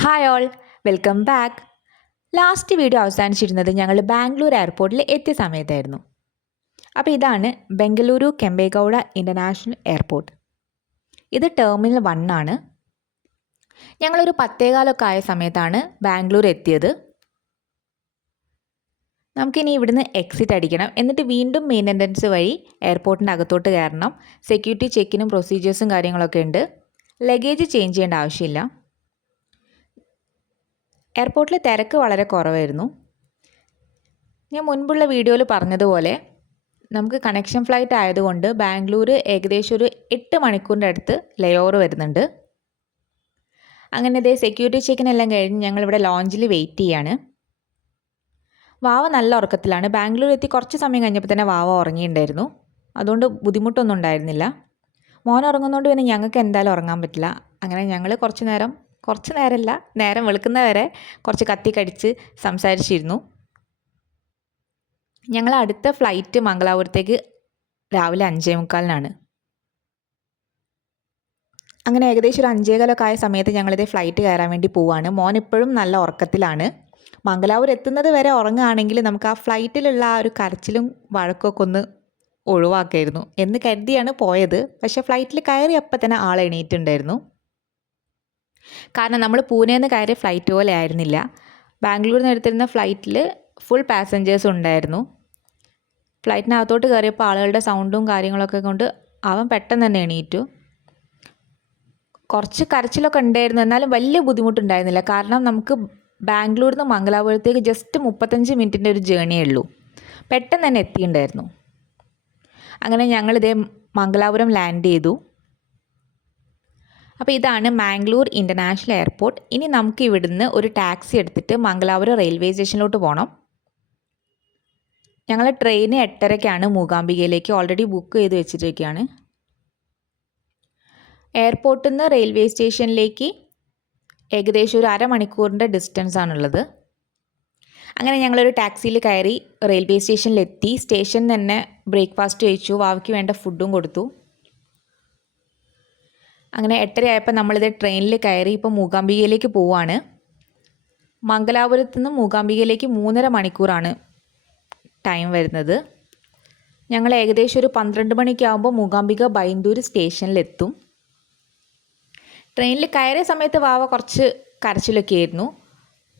Hi all, welcome back. Last video അവസാനിച്ചിരുന്നത് ഞങ്ങൾ ബാംഗ്ലൂർ എയർപോർട്ടിൽ എത്തിയ സമയത്തായിരുന്നു. അപ്പോൾ ഇതാണ് ബംഗളൂരു കെമ്പേഗൗഡ ഇൻ്റർനാഷണൽ എയർപോർട്ട്. ഇത് ടെർമിനൽ 1 ആണ്. ഞങ്ങളൊരു 10:15 ആയ സമയത്താണ് ബാംഗ്ലൂർ എത്തിയത്. നമുക്കിനി ഇവിടുന്ന് എക്സിറ്റ് അടിക്കണം. എന്നിട്ട് വീണ്ടും മെയിൻ എൻട്രൻസ് വഴി എയർപോർട്ടിൻ്റെ അകത്തോട്ട് കയറണം. സെക്യൂരിറ്റി ചെക്കിനും പ്രൊസീജിയേഴ്സും കാര്യങ്ങളൊക്കെ ഉണ്ട്. ലഗേജ് ചേഞ്ച് ചെയ്യേണ്ട ആവശ്യമില്ല. എയർപോർട്ടിൽ തിരക്ക് വളരെ കുറവായിരുന്നു. ഞാൻ മുൻപുള്ള വീഡിയോയിൽ പറഞ്ഞതുപോലെ നമുക്ക് കണക്ഷൻ ഫ്ലൈറ്റ് ആയതുകൊണ്ട് ബാംഗ്ലൂർ ഏകദേശം ഒരു 8 മണിക്കൂറിൻ്റെ അടുത്ത് ലേ ഓവർ വരുന്നുണ്ട്. അങ്ങനെ ഇതേ സെക്യൂരിറ്റി ചെക്കിനെല്ലാം കഴിഞ്ഞ് ഞങ്ങളിവിടെ ലോഞ്ചിൽ വെയിറ്റ് ചെയ്യാണ്. വാവ നല്ല ഉറക്കത്തിലാണ്. ബാംഗ്ലൂർ എത്തി കുറച്ച് സമയം കഴിഞ്ഞപ്പോൾ തന്നെ വാവ ഉറങ്ങിയിട്ടുണ്ടായിരുന്നു. അതുകൊണ്ട് ബുദ്ധിമുട്ടൊന്നും ഉണ്ടായിരുന്നില്ല. മോൻ ഉറങ്ങുന്നതുകൊണ്ട് പിന്നെ ഞങ്ങൾക്ക് എന്തായാലും ഉറങ്ങാൻ പറ്റില്ല. അങ്ങനെ ഞങ്ങൾ കുറച്ച് നേരമല്ല, നേരം വെളുക്കുന്നവരെ കുറച്ച് കത്തി കടിച്ച് സംസാരിച്ചിരുന്നു. ഞങ്ങൾ അടുത്ത ഫ്ലൈറ്റ് മംഗലാപുരത്തേക്ക് രാവിലെ 5:45 അങ്ങനെ ഏകദേശം ഒരു 5:15 ആയ സമയത്ത് ഞങ്ങളിതേ ഫ്ലൈറ്റ് കയറാൻ വേണ്ടി പോവുകയാണ്. മോൻ ഇപ്പോഴും നല്ല ഉറക്കത്തിലാണ്. മംഗലാപുരം എത്തുന്നത് വരെ ഉറങ്ങുകയാണെങ്കിൽ നമുക്ക് ആ ഫ്ലൈറ്റിലുള്ള ആ ഒരു കരച്ചിലും വഴക്കൊക്കെ ഒന്ന് ഒഴിവാക്കായിരുന്നു എന്ന് കരുതിയാണ് പോയത്. പക്ഷേ ഫ്ലൈറ്റിൽ കയറിയപ്പോൾ തന്നെ ആൾ എണീറ്റുണ്ടായിരുന്നു. കാരണം നമ്മൾ പൂനെയിൽ നിന്ന് കയറിയ ഫ്ലൈറ്റ് പോലെ ആയിരുന്നില്ല. ബാംഗ്ലൂരിൽ നിന്ന് എടുത്തിരുന്ന ഫ്ലൈറ്റിൽ ഫുൾ പാസഞ്ചേഴ്സ് ഉണ്ടായിരുന്നു. ഫ്ലൈറ്റിനകത്തോട്ട് കയറിയപ്പോൾ ആളുകളുടെ സൗണ്ടും കാര്യങ്ങളൊക്കെ കൊണ്ട് അവൻ പെട്ടെന്ന് തന്നെ എണീറ്റു. കുറച്ച് കരച്ചിലൊക്കെ ഉണ്ടായിരുന്നു, എന്നാലും വലിയ ബുദ്ധിമുട്ടുണ്ടായിരുന്നില്ല. കാരണം നമുക്ക് ബാംഗ്ലൂരിൽ നിന്ന് മംഗലാപുരത്തേക്ക് ജസ്റ്റ് 35 മിനിറ്റിൻ്റെ ഒരു ജേണിയേ ഉള്ളൂ. പെട്ടെന്ന് തന്നെ എത്തിയിട്ടുണ്ടായിരുന്നു. അങ്ങനെ ഞങ്ങളിതേ മംഗലാപുരം ലാൻഡ് ചെയ്തു. അപ്പോൾ ഇതാണ് മാംഗ്ലൂർ ഇൻ്റർനാഷണൽ എയർപോർട്ട്. ഇനി നമുക്ക് ഇവിടുന്ന് ഒരു ടാക്സി എടുത്തിട്ട് മംഗലാപുരം റെയിൽവേ സ്റ്റേഷനിലോട്ട് പോകണം. ഞങ്ങൾ ട്രെയിൻ 8:30 മൂകാംബികയിലേക്ക് ഓൾറെഡി ബുക്ക് ചെയ്ത് വെച്ചിരിക്കുകയാണ്. എയർപോർട്ടിൽ നിന്ന് റെയിൽവേ സ്റ്റേഷനിലേക്ക് ഏകദേശം ഒരു അരമണിക്കൂറിൻ്റെ ഡിസ്റ്റൻസ് ആണുള്ളത്. അങ്ങനെ ഞങ്ങളൊരു ടാക്സിയിൽ കയറി റെയിൽവേ സ്റ്റേഷനിലെത്തി. സ്റ്റേഷനിൽ തന്നെ ബ്രേക്ക്ഫാസ്റ്റ് കഴിച്ചു, വാവയ്ക്ക് വേണ്ട ഫുഡും കൊടുത്തു. അങ്ങനെ 8:30 ആയപ്പോൾ നമ്മളിത് ട്രെയിനിൽ കയറി ഇപ്പോൾ മൂകാംബികയിലേക്ക് പോവുകയാണ്. മംഗലാപുരത്ത് നിന്ന് മൂകാംബികയിലേക്ക് 3.5 മണിക്കൂറാണ് ടൈം വരുന്നത്. ഞങ്ങൾ ഏകദേശം ഒരു 12 മണിക്കാകുമ്പോൾ മൂകാംബിക ബൈന്ദൂർ സ്റ്റേഷനിലെത്തും. ട്രെയിനിൽ കയറിയ സമയത്ത് വാവ കുറച്ച് കരച്ചിലൊക്കെ ആയിരുന്നു.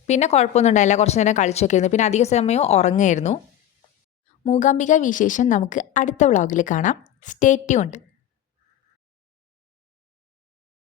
പിന്നെ കുഴപ്പമൊന്നും ഉണ്ടായില്ല, കുറച്ച് നേരം കളിച്ചൊക്കെ ആയിരുന്നു. പിന്നെ അധിക സമയവും ഉറങ്ങുമായിരുന്നു. മൂകാംബിക വിശേഷം നമുക്ക് അടുത്ത വ്ളോഗിൽ കാണാം. Stay tuned.